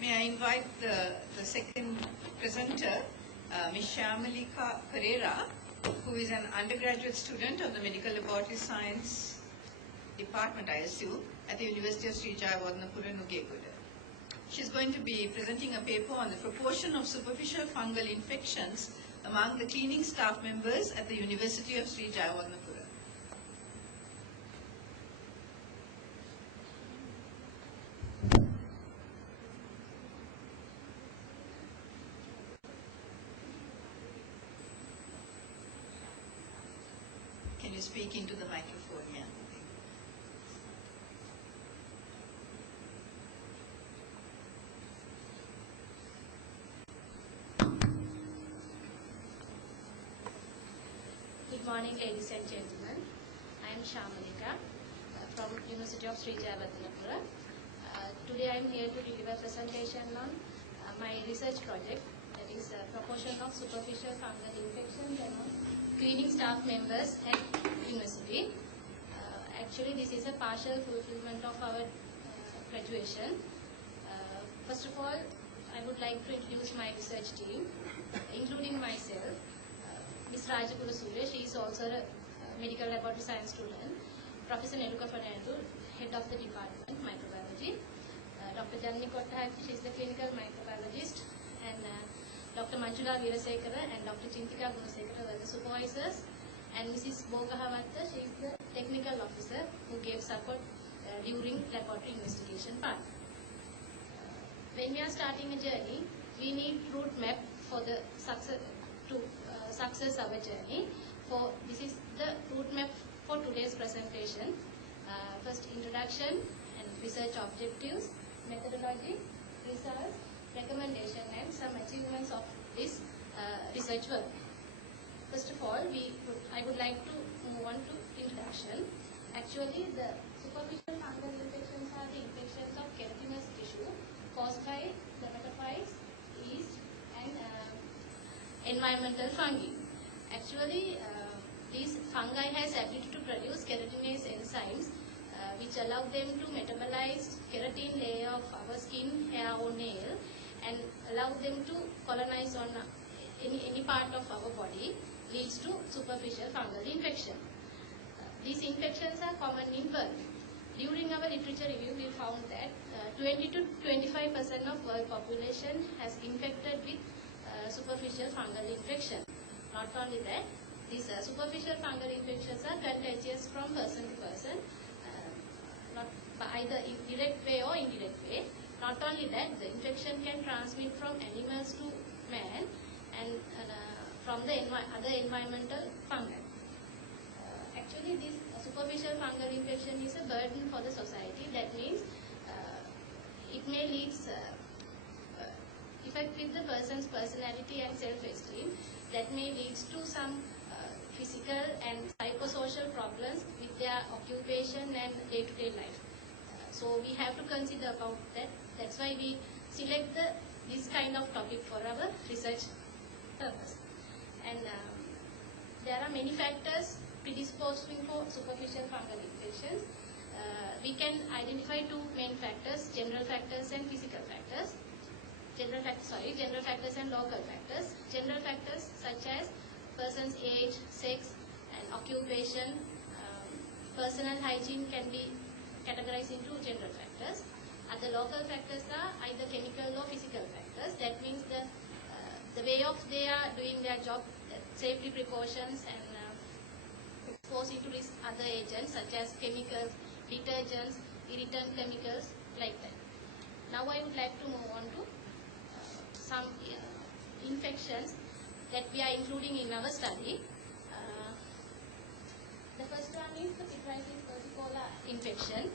May I invite the second presenter, Ms. Shyamallika Perera, who is an undergraduate student of the Medical Laboratory Science Department, I assume, at the University of Sri Jayawardenepura, Nugegoda. She is going to be presenting a paper on the proportion of superficial fungal infections among the cleaning staff members at the University of Sri Jayawardenepura. Can you speak into the microphone? Yeah. Good morning, ladies and gentlemen. I am Shyamallika from University of Sri Jayawardenepura. Today I am here to deliver a presentation on my research project, that is proportion of superficial fungal infections among cleaning staff members at university. Actually, this is a partial fulfillment of our graduation. First of all, I would like to introduce my research team, including myself. Ms. Japura, she is also a medical laboratory science student. Professor Neruka Fernando, head of the department, microbiology. Dr. Janani Kotelawala, she is the clinical microbiologist. And Dr. Manjula Veerasekara and Dr. Chintika Gunasekara were the supervisors. And Mrs. Bogahavatta, she is the technical officer who gave support during laboratory investigation part. When we are starting a journey, we need route map for the success our journey. This is the route map for today's presentation. First, introduction and research objectives, methodology, results, recommendation, and some achievements of this research work. First of all, I would like to move on to introduction. Actually, the superficial fungal infections are the infections of keratinous tissue caused by dermatophytes, yeast, and environmental fungi. Actually, these fungi has ability to produce keratinase enzymes which allow them to metabolize keratin layer of our skin, hair or nail and allow them to colonize on any part of our body, leads to superficial fungal infection. These infections are common in birth. During our literature review, we found that 20 to 25% of world population has infected with superficial fungal infection. Not only that, these superficial fungal infections are contagious from person to person, not by either direct way or indirect way. Not only that, the infection can transmit from animals to man and from the other environmental fungi. Actually, this superficial fungal infection is a burden for the society. That means it may lead effect with the person's personality and self-esteem. That may lead to some physical and psychosocial problems with their occupation and day-to-day life. So we have to consider about that. That's why we select this kind of topic for our research purpose. And there are many factors predisposing for superficial fungal infections. We can identify two main factors: general factors and physical factors. General factors and local factors. General factors such as person's age, sex, and occupation, personal hygiene can be categorized into general factors. Other local factors are either chemical or physical factors. That means the way of they are doing their job, safety precautions, and exposing to risk other agents such as chemicals, detergents, irritant chemicals, like that. Now I would like to move on to some infections that we are including in our study. The first one is the pityriasis versicolor infection.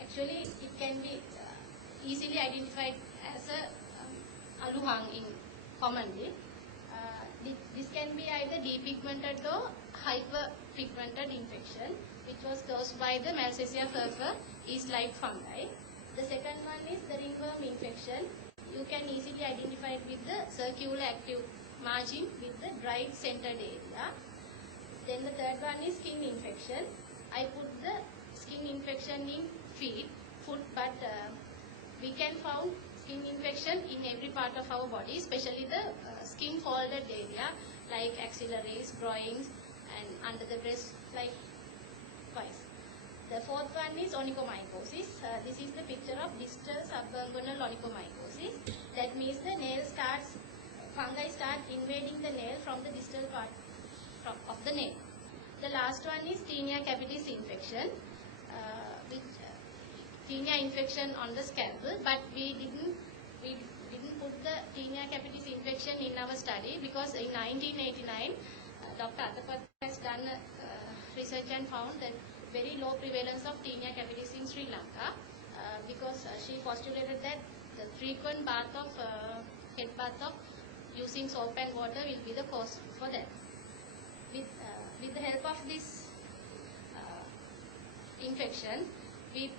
Actually, it can be easily identified as a aluhang commonly. This can be either depigmented or hyperpigmented infection, which was caused by the Malvasia furfur yeast-like fungi. The second one is the ringworm infection. You can easily identify it with the circular active margin with the dried centered area. Then the third one is skin infection. I put the skin infection in foot, but we can found skin infection in every part of our body, especially the skin folded area like axillaries, groins, and under the breast like twice. The fourth one is onychomycosis. This is the picture of distal subungual onychomycosis. That means the nail starts, fungi start invading the nail from the distal part of the nail. The last one is tinea capitis infection, tinea infection on the scalpel, but we didn't put the tinea capitis infection in our study because in 1989, Dr. Atapat has done research and found that very low prevalence of tinea capitis in Sri Lanka because she postulated that the frequent bath of head bath of using soap and water will be the cause for that. With the help of this infection, we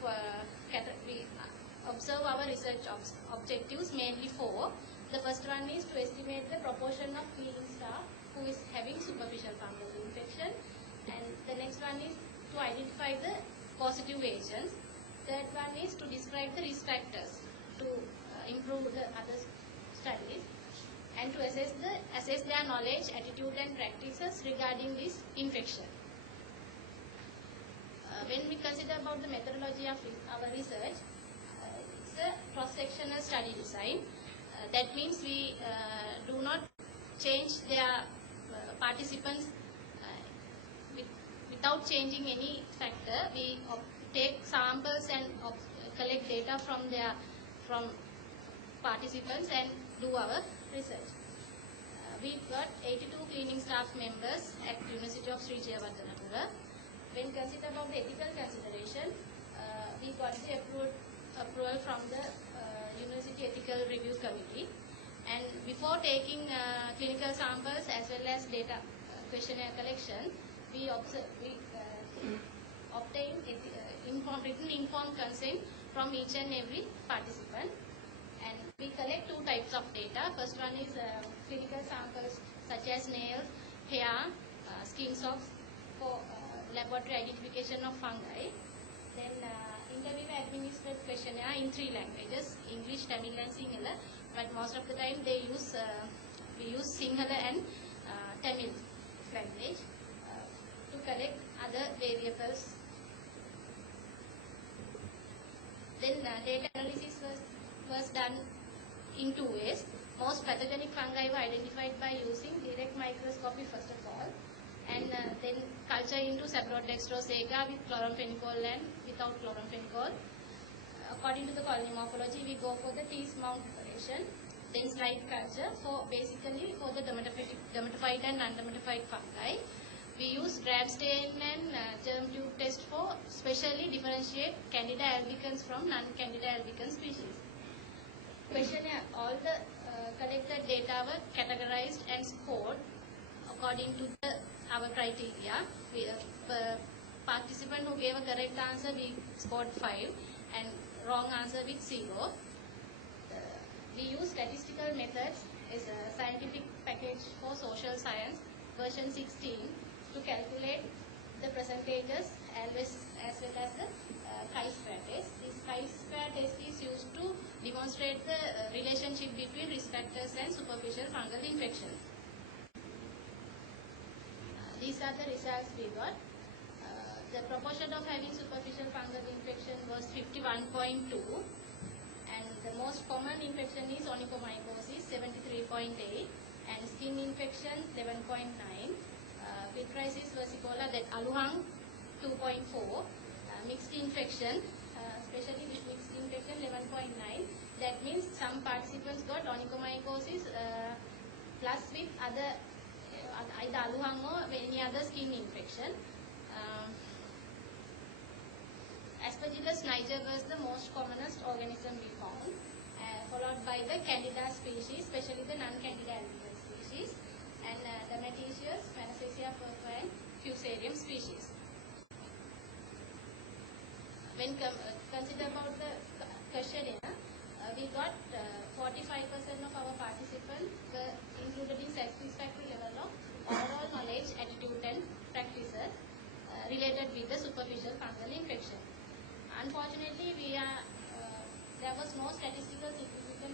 observe our research objectives mainly four. The first one is to estimate the proportion of cleaning staff who is having superficial fungal infection, and the next one is to identify the causative agents. Third one is to describe the risk factors to improve the other studies, and to assess their knowledge, attitude and practices regarding this infection. When we consider about the methodology of our research, it's a cross-sectional study design. That means we do not change their participants without changing any factor. We take samples and collect data from participants and do our research. We got 82 cleaning staff members at University of Sri Japura. When considered about the ethical consideration, we got the approval from the University Ethical Review Committee. And before taking clinical samples as well as data questionnaire collection, we obtain written informed consent from each and every participant. And we collect two types of data. First one is clinical samples such as nails, hair, skin socks for laboratory identification of fungi. Then interview administered questionnaire in 3 languages, English, Tamil and Sinhala. But most of the time we use Sinhala and Tamil language to collect other variables. Then data analysis was done in 2 ways. Most pathogenic fungi were identified by using direct microscopy first of all, and then culture into Saprotextros agar with chloramphenicol and without chloramphenicol. According to the colony morphology, we go for the teeth mount preparation, then slide culture for basically for the dermatophyte and non-dermatophyte fungi. We use grab stain and germ tube test for specially differentiate Candida albicans from non-Candida albicans species. Questionnaire, all the collected data were categorized and scored according to our criteria. Participant who gave a correct answer, we scored 5, and wrong answer with 0. We use statistical methods as a scientific package for social science, version 16, to calculate the percentages as well as the chi-square test. This chi-square test is used to demonstrate the relationship between risk factors and superficial fungal infections. These are the results we got. The proportion of having superficial fungal infection was 51.2, and the most common infection is onychomycosis 73.8, and skin infection 11.9, pityriasis versicolor that aluhang 2.4, mixed infection, especially this mixed infection 11.9. That means some participants got onychomycosis plus with either aluhang or any other skin infection. Aspergillus niger was the most commonest organism we found, followed by the Candida species, especially the non-Candida albicans species, and Dermatitius, Manassacea purpura and Fusarium species. When consider about the questionnaire, we got 45% of our participants were included in satisfactory level of overall knowledge, attitude and practices related with the superficial fungal infection. Unfortunately, there was no statistical significant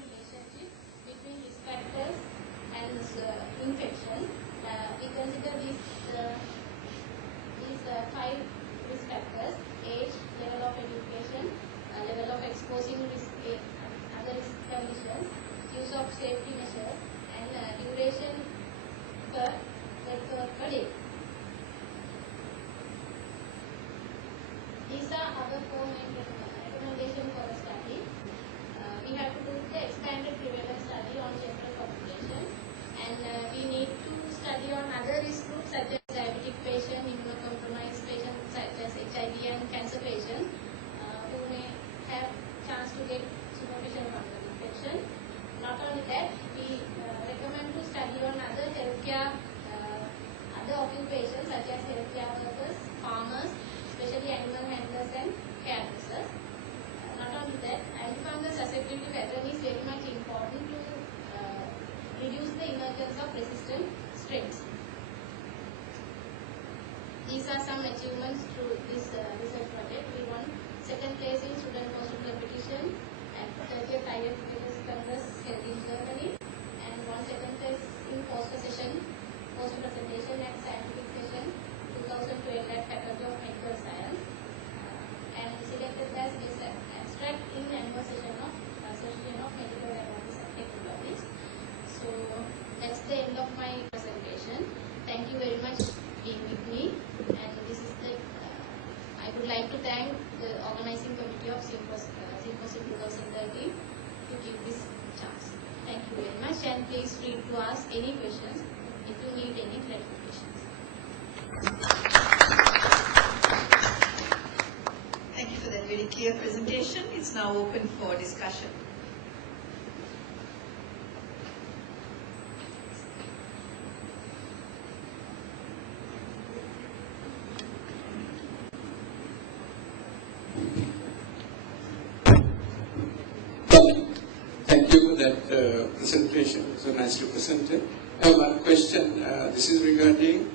recommendation for the study. We have to do the expanded prevalence study on general population, and we need to study on other risk groups such as diabetic patient, immunocompromised patients such as HIV and cancer patients who may have chance to get superficial fungal infection. Not only that, we recommend to study on other healthcare, other occupations such as healthcare workers, farmers, especially animal handlers and caregivers. Not only that, antifungal susceptibility pattern is very much important to reduce the emergence of resistant strains. These are some achievements through this research project. We won second place in student postal competition at 30th IFPS Congress held in Germany, and won second place in poster session, poster presentation at scientific session 2012 at Faculty of Medical Science, and selected as guest abstract in annual session of Association of Medical Laboratories and Technologies. So that's the end of my presentation. Thank you very much for being with me, and this is the I would like to thank the organizing committee of Symposium 2013 to give this chance. Thank you very much, and please free to ask any questions if you need any clarifications. Thank you for that very clear presentation. It's now open for discussion. Thank you for that presentation. So nicely presented. I have one question. This is regarding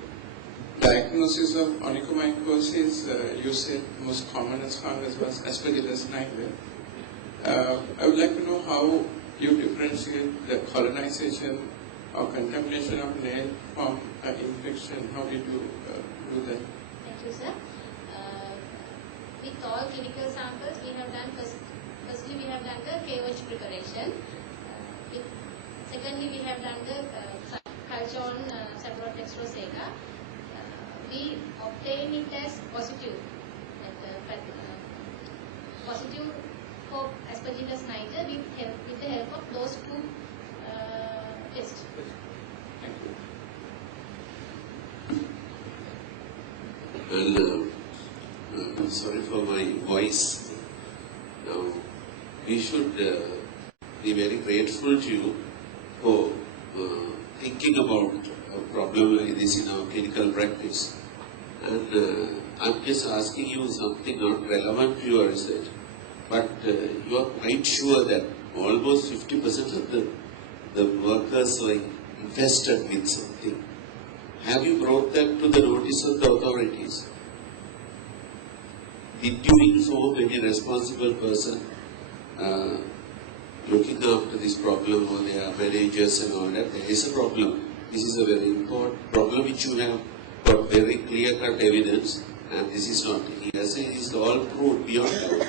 diagnosis of onychomycosis. You said most common as fungus was Aspergillus niger. I would like to know how you differentiate the colonization or contamination of nail from infection. How did you do that? Thank you, sir. With all clinical samples, we have done firstly we have done the KOH preparation. Secondly, we have done the culture on Saprotextros sega. We obtain it as positive, positive for Aspergillus niger with the help of those two tests. Thank you. Well, sorry for my voice. Now, we should be very grateful to you for thinking about a problem like this in our clinical practice. And I'm just asking you something not relevant to your research, but you are quite sure that almost 50% of the workers were infested with something. Have you brought that to the notice of the authorities? Did you inform any responsible person looking after this problem, or their managers and all that? There is a problem. This is a very important problem which you have got very clear-cut evidence, and this is not. Hearsay is all proved beyond doubt.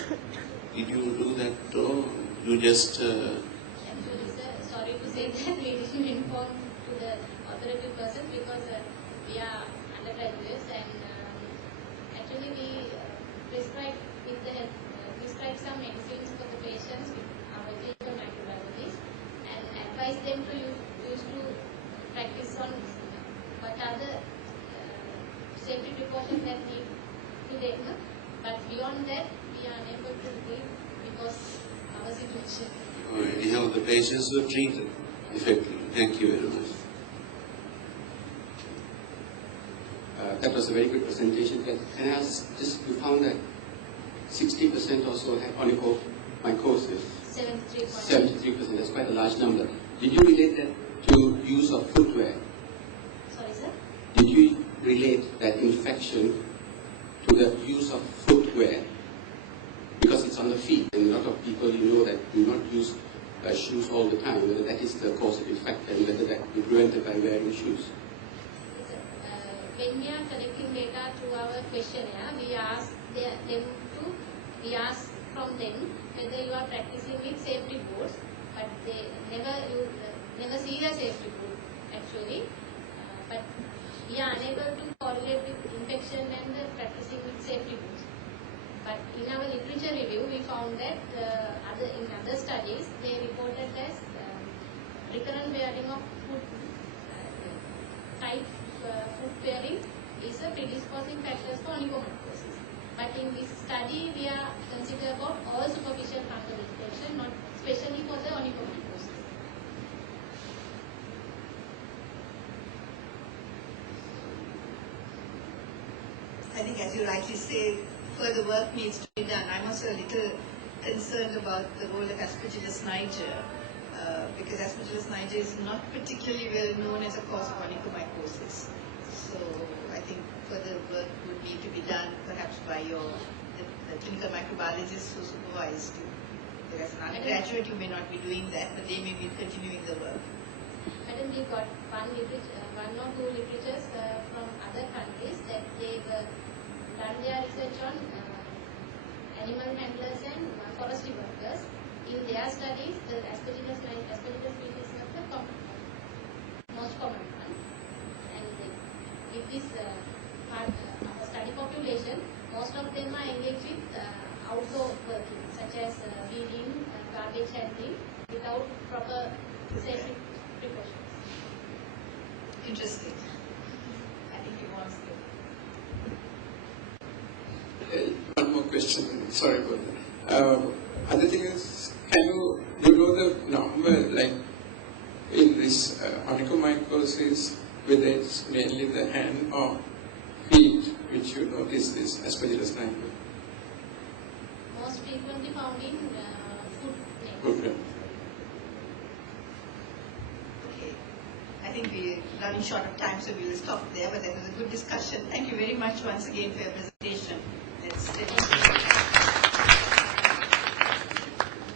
Did you do that, or you just... Actually, sir, sorry to say that we didn't inform to the authority person because we are undergraduates, and actually we prescribe some medicines for the patients with our clinical microbiologists and advise them to use to practice on what are the safety precautions that need to take. But beyond that, we are unable to give because our situation. Anyhow, the patients were treated effectively. Thank you very much. That was a very good presentation. Can I ask, you found that 60% also had onychomycosis? 73%, that's quite a large number. Did you relate that to use of footwear? Sorry, sir? Did you relate that infection to the use of footwear? Because it's on the feet, and a lot of people that do not use shoes all the time, whether that is the cause of infection and whether that can be prevented by wearing shoes. When we are collecting data through our questionnaire, we ask from them whether you are practicing with safety boots, but they never see a safety boot actually. But we are unable to correlate with infection and the practicing with safety boots. But in our literature found that in other studies they reported as recurrent wearing of foot tight foot wearing is a predisposing factor for onychomycosis. But in this study we are considering about all superficial fungal infection, not especially for the onychomycosis. I think, as you rightly say, further work needs to be done. I'm also a little concerned about the role of Aspergillus niger, because Aspergillus niger is not particularly well known as a cause of onychomycosis. So I think further work would need to be done, perhaps by the clinical microbiologists who supervise you. As an undergraduate, you may not be doing that, but they may be continuing the work. Madam, we got one or two literatures from other countries that they've done their research on animal handlers and forestry workers. In their studies, the Aspergillus species was the most common one. And with this study population, most of them are engaged with outdoor working, such as weeding, garbage handling, without proper safety precautions. Interesting. I think he wants to. One more question. Sorry about that. Other thing is, you know the number, like in this onychomycosis, whether it's mainly the hand or feet, which you notice this Aspergillus niger? Most frequently found in foot nails. Okay. Okay. I think we're running short of time, so we will stop there. But that was a good discussion. Thank you very much once again for your presentation. Let's